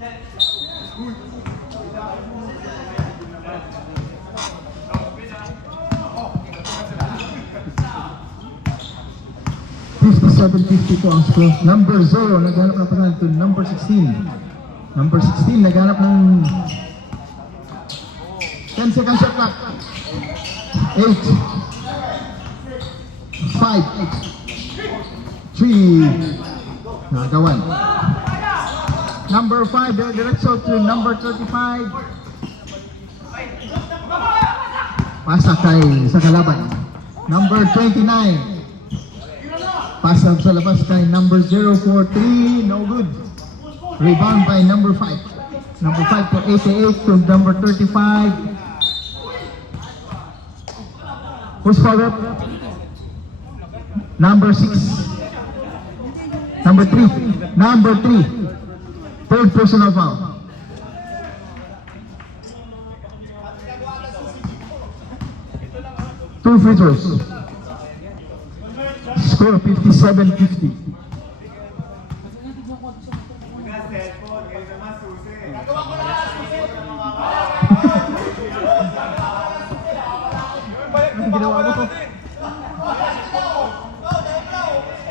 $57.52 ang score. Number 0, naghanap ng pasangan to number 16. Number 16, naghanap ng 10 second shot clock. 8, 5, 3, nagawan. Number 5, diretso to number 35. Pasa kay sa kalaban. Number 29. Pasag sa labas kay number 043, no good. Rebound by number 5. Number 5 to 88 to number 35. Who's fouled up? Number 6. Number 3. Number 3. Third personal foul. Two free throws. Score 57-50.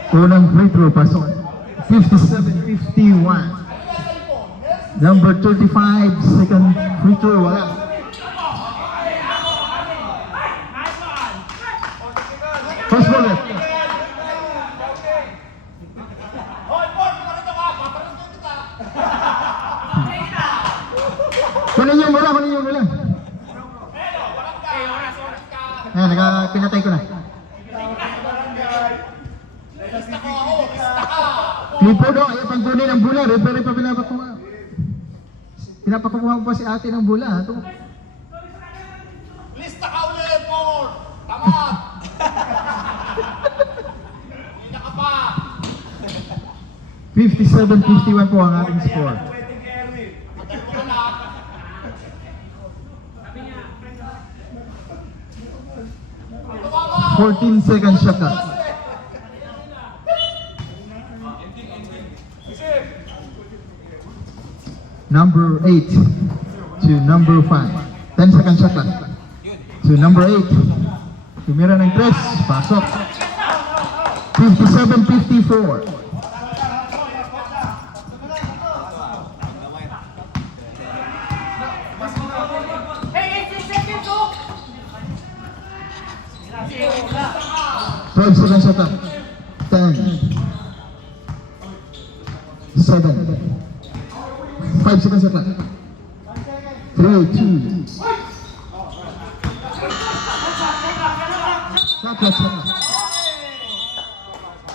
Unang free throw pasok. 57-51. Number 35, second free throw, wala. First ball. Kunin yung mula. Ayan, pinatay ko na. Lipo do, ayaw pang kunin ang bula. Referee pa pinapakuha pa si ate ng bula. Lista ka ulit, Paul! Tamat! Hindi ka pa! 57-51 po ang ating score. 14 seconds shot clock. Number 8 to number 5. 10 seconds shot clock. To number 8. Tumira ng 3. Pasok. 57-54. Five seconds shot clock. 10, 7, 5 seconds shot clock. 3, 2. Shot clock.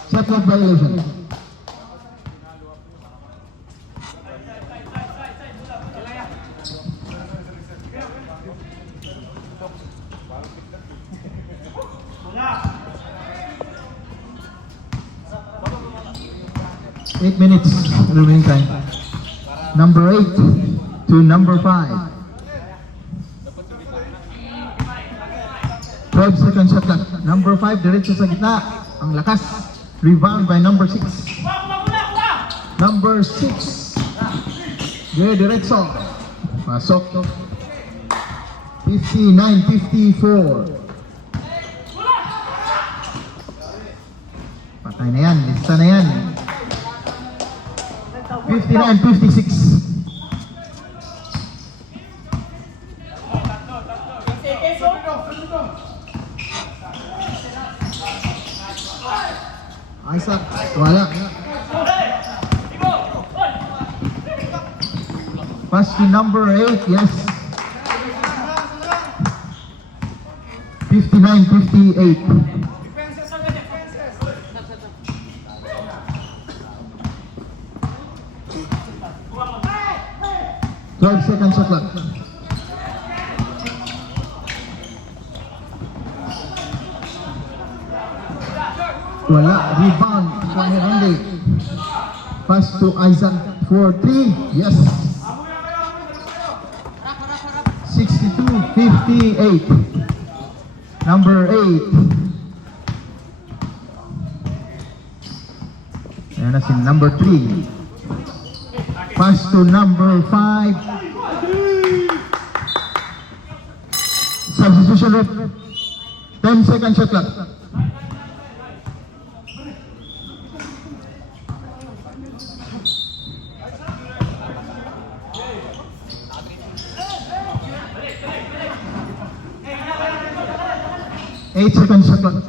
Shot clock violation. Eight minutes remaining time. Number 8 to number 5. 12 seconds shot clock. Number 5 diretso sa gitna. Ang lakas. Rebound by number 6. Number 6. Diretso. Pasok. 59-54. Patay na yan. Lista na yan. 59-56. Isaac, wala. Pass to number 8, yes. 59-58. 12 seconds shot clock. Wala. Rebound. Juan Hernandez. Pass to Isaac for 3. Yes. 62-58. Number 8. Ayan na si number 3. Pass to number 5. Substitution rep. 10 seconds shot clock. Eight seconds shot clock.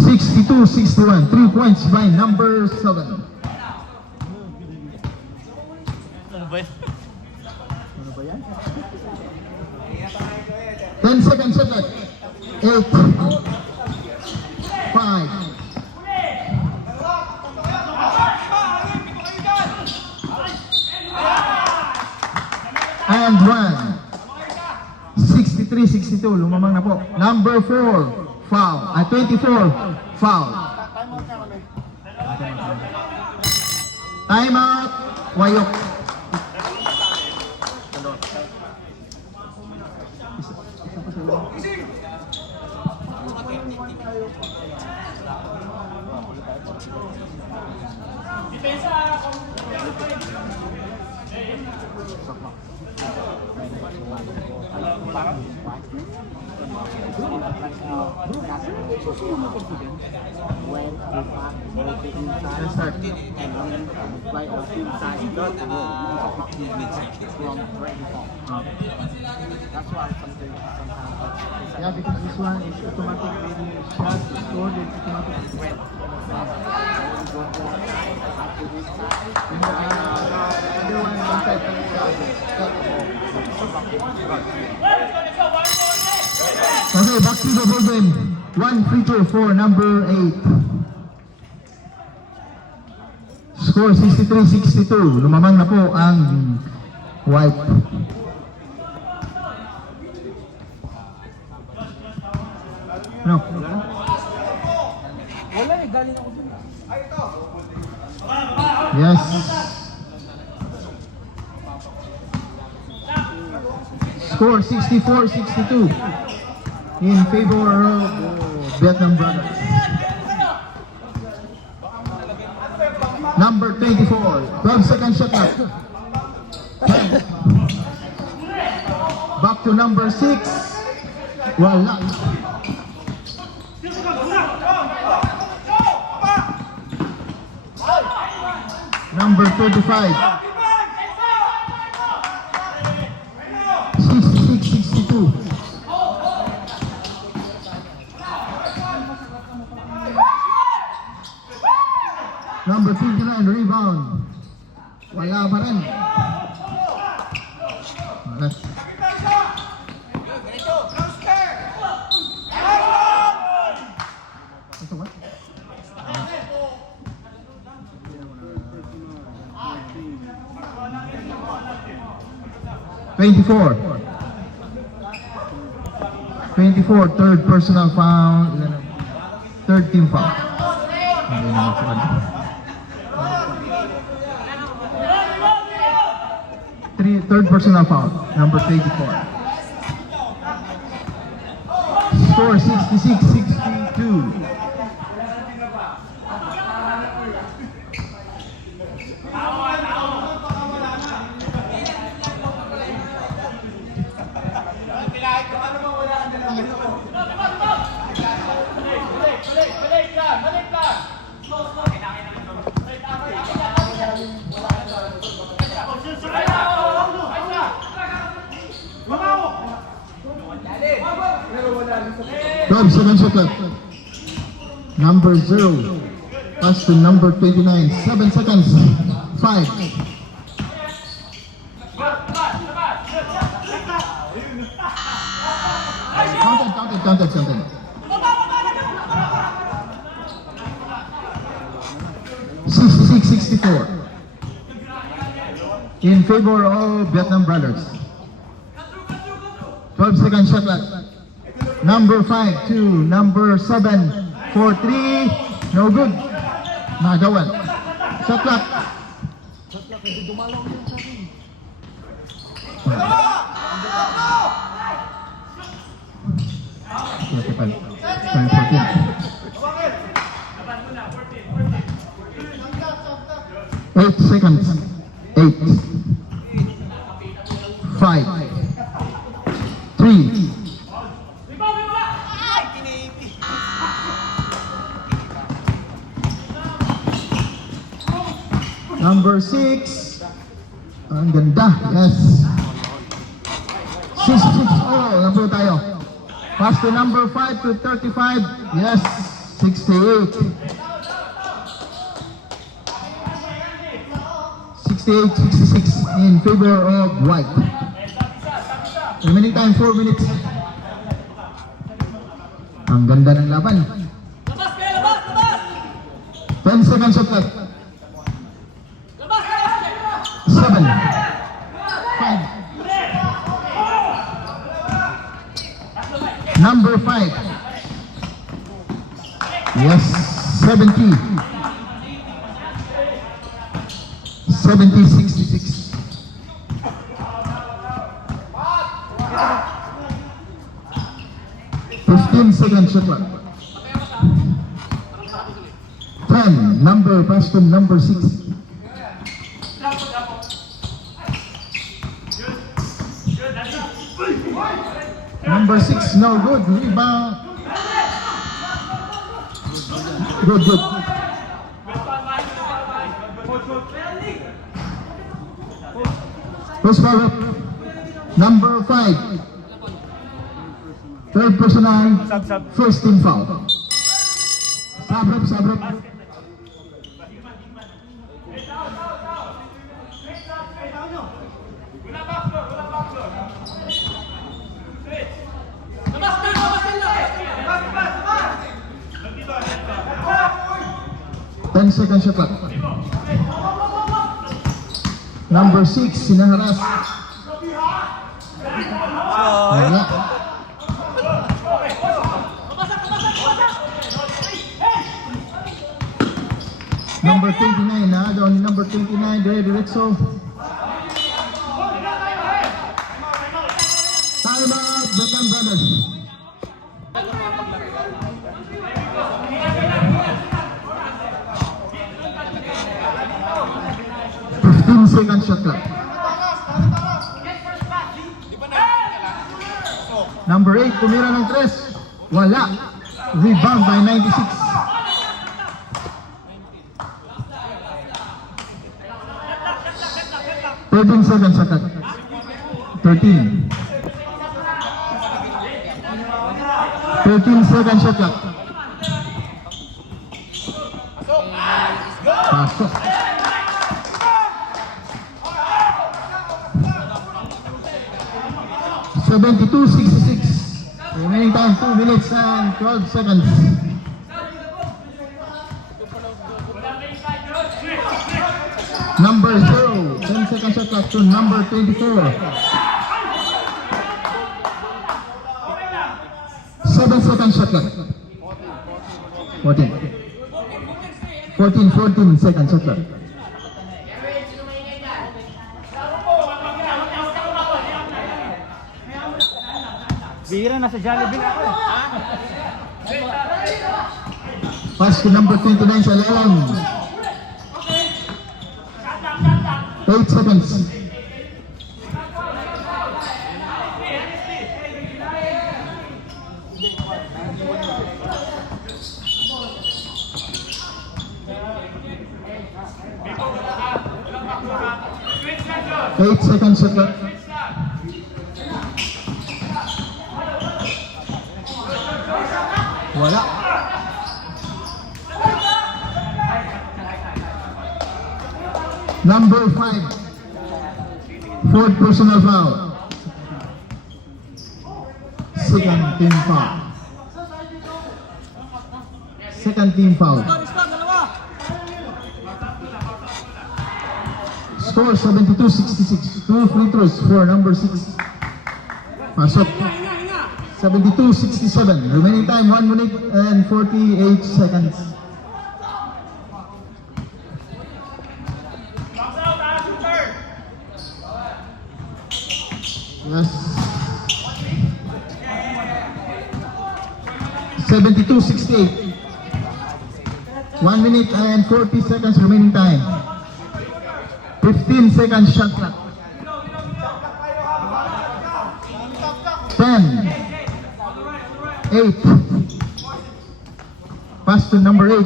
(62, 61). 3 points by number 7. 10 seconds shot clock. 8, 5, and 1. 63, 62. Lumamang na po. Number 4, foul. 24, foul. Time out. Wayok. Yeah, because this one is automatic when you shot, score, then automatic red. And the other one, inside the Okay, back to the ball game. 1 free throw for number 8. Score 63-62. Lumamang na po ang white. No. Wala eh, galing ako dun. Yes. Score 64-62 in favor of Vietnam Brothers. Number 24, 12 seconds shot clock. Back to number 6. Wala. Number 35. 66-62. Number 29, rebound. Wala pa rin. Wala. Ito ba? 24, 3rd personal foul, third team foul. Hindi na makuha. Third personal foul, number 24. Score 66-62. Club, 7 shot clock. Number 0. Pass to number 29. 7 seconds. 5. Counted. 66-64. In favor of Vietnam Brothers. 12 seconds shot clock. Number 5 to number 7 for 3. No good. Nagawan. Shot clock. Time 14. 8 seconds. 8. 5. 3. Number 6. Ang ganda. Yes. 6-6. Oh, nabuo tayo. Pass to number 5 to 35. Yes. 68. 68-66 in favor of white. Remaining time 4 minutes. Ang ganda ng laban. 10 seconds shot clock. 7. 5. Number 5. Yes, 70. 70-66. 15 seconds shot clock. 10. Number pass to number 6. Number 6, no good. Rebound. Good. First foul. Number 5. Third personal. First team foul. Sabrap. Ten seconds shot clock. Number 6, sinaharas. Wala. Number 29, doon ni number 29, diretso. Time out, Bataan Brothers. Second shot clock. Number 8, tumira ng 3. Wala. Rebound by 96. Second shot clock. 13. 13 second shot clock. Pasok. 72-66. Remaining time 2 minutes and 12 seconds. Number 0, 10 seconds shot clock to number 24. 7 seconds shot clock. 14 seconds shot clock. Bihira na sa Jollibee na ako. Pass to number 29 sa lalang. 8 seconds. Eight seconds shot clock. Wala. Number 5. Fourth personal foul. Second team foul. Second team foul. Score 72-66. 2 free throws for number 6. Pasok. 72-67. Remaining time 1 minute and 48 seconds. Yes. 72-68. 1 minute and 40 seconds remaining time. 15 seconds shot clock. 10, 8. Pass to number 8.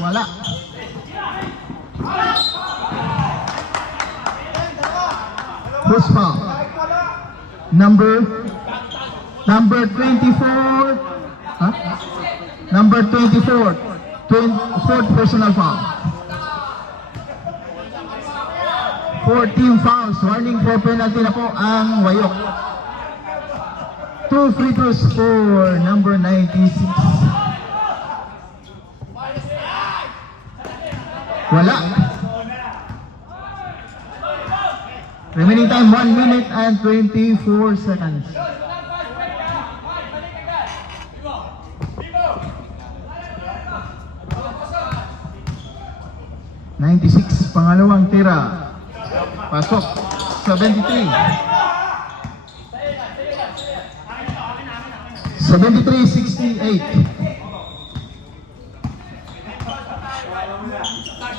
Wala. Who's foul? Number 24. Huh? Number 24. 4th personal foul. 14 fouls. Warning for penalty na po ang Wayok. 2 free throws for number 96. Wala. Remaining time 1 minute and 24 seconds. Pangalawang tira. Pasok. 73. 73-68.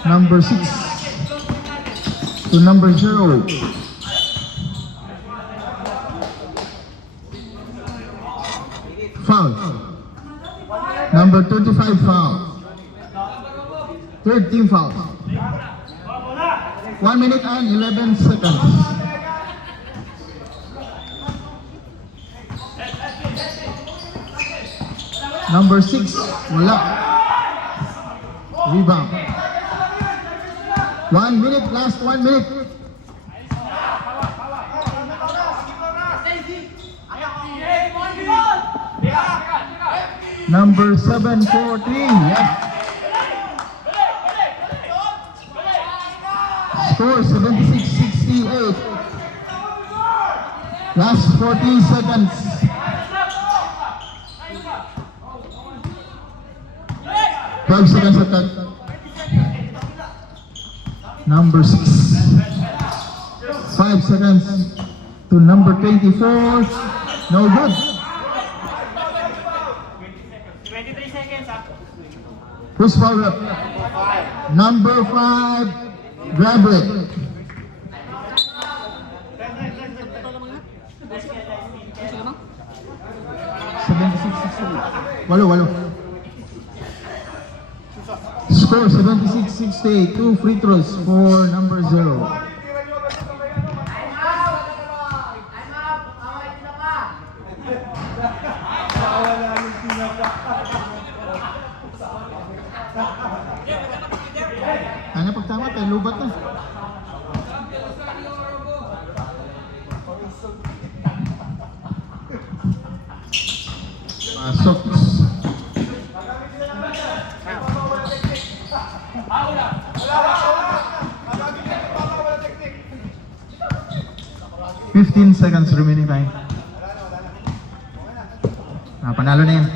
Number 6 to number 0. Foul. Number 25 foul. Third team foul. 1 minute and 11 seconds. Number 6, wala. Rebound. 1 minute, last 1 minute. Number 7-14, yes. Score 76-68. Last 14 seconds. Five seconds attack. Number 6. 5 seconds to number 24. No good. 23 seconds. Who's fouled up? Number 5. Grab it. Walo. Score 76-68. 2 free throws for number 0. Ano pagtama tayo, lubat na. Pasok. Fifteen seconds remaining time. Panalo na yan.